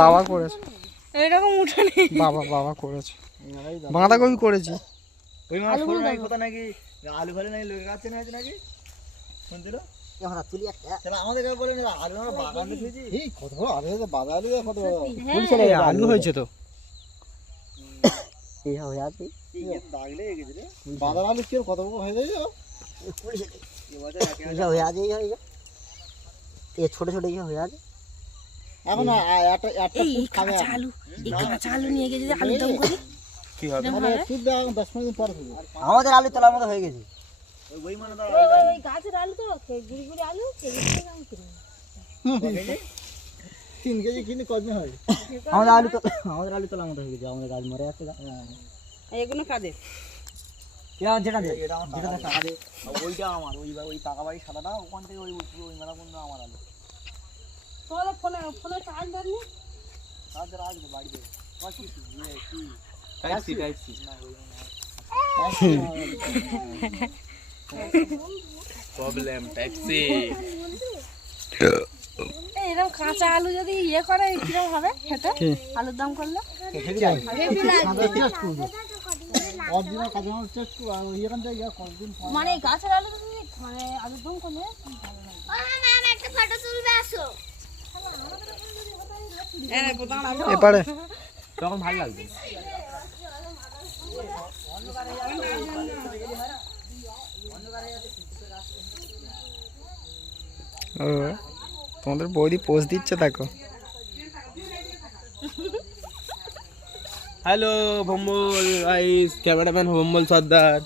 বাবা করেছে এরকম উঠানে বাবা করেছে বাঁধাকপি করেছি ওই মাছ ফোন নাই কথা নাকি আলু ভালো নাকি লোক আছে নাকি নাকি ফোন দিল তুলি একটা তাহলে আমাদের কাছে বলে না আলু আমরা বাগানে থেকেছি এই কত বড় আলু হয়েছে বাদা আলু কত বড় আলু হয়েছে তো এই হয়ে আছে দাগ লেগে গেছে রে বাদার আলু কি কত বড় হয়ে যায় এবছর একে এই হয়ে আছে এই হয়ে এই ছোট ছোট এই হয়ে আছে এখন একটা একটা এই কাঁচা আলু এই কাঁচা আলু নিয়ে গিয়ে যদি আলু দম করি কি হবে তাহলে ঠিক দাও 10 মিনিট পর হবে আমাদের আলু তোলার মতো হয়ে গেছে ওই মানে দাও ওই গাছের আলু তো গুড়ি গুড়ি আলু কেজি থেকে আমি কিনি 3 কেজি কিনে কতদিন হয় আমাদের আলু তোলার মতো হয়ে গেছে আমাদের গাছ মরে আছে এগুলো কাদের যেটা দে এটা আমার টাকা দে ওইটা আমার ওই টাকা বাড়ি সাদাটা ওখান থেকে ওই মেলা বন্ধ আমার আলু তোমাদের ফোনে চার্জ দেননি তাদের আসবে বাড়িতে বাকি কি টাইপ সি না ওই প্রবলেম টাইপ সি এরকম কাঁচা আলু যদি ইয়ে করে কিরকম হবে খেতে আলুর দাম করলে অরিজিনাল কাঁচা মাছ টেস্ট এখান থেকে কতদিন মানে গাছের আলু যদি মানে আলুর দাম করলে এপারে তখন ভালো লাগবে ও তোমাদের বৌদি পোজ দিচ্ছে দেখো hello Bhombol guys cameraman Bhombol সর্দার